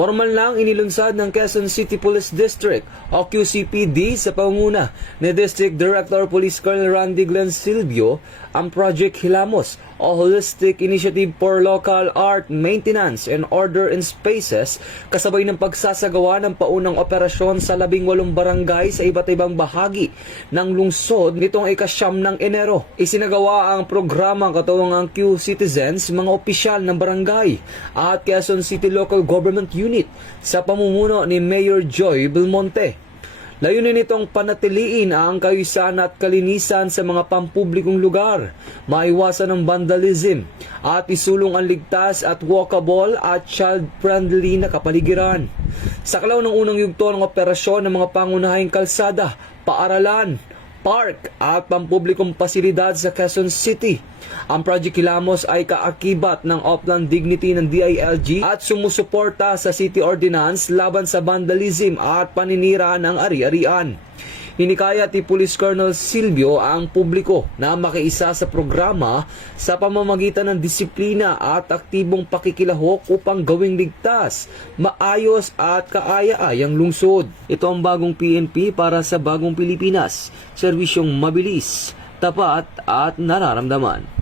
Formal lang inilunsad ng Quezon City Police District o QCPD sa pangunguna ni District Director Police Colonel Randy Glenn Silvio ang Project Hilamos o Holistic Initiative for Local Art Maintenance and Order in Spaces kasabay ng pagsasagawa ng paunang operasyon sa 18 barangay sa iba't ibang bahagi ng lungsod nitong ika-9 ng Enero. Isinagawa ang programang katuwang ang Q-Citizens, mga opisyal ng barangay at Quezon City Local Government Unit sa pamumuno ni Mayor Joy Belmonte. Layunin nitong panatiliin ang kaayusan at kalinisan sa mga pampublikong lugar, maiwasan ang vandalism, at isulong ang ligtas at walkable at child-friendly na kapaligiran. Sa kalaw ng unang yugto ng operasyon ng mga pangunahing kalsada, paaralan, park at pampublikong pasilidad sa Quezon City. Ang Project Hilamos ay kaakibat ng Upland Dignity ng DILG at sumusuporta sa City Ordinance laban sa vandalism at paninira ng ari-arian. Hinikayat ni Police Colonel Silvio ang publiko na makiisa sa programa sa pamamagitan ng disiplina at aktibong pakikilahok upang gawing ligtas, maayos at kaaya-ayang lungsod. Ito ang bagong PNP para sa bagong Pilipinas, serbisyong mabilis, tapat at nararamdaman.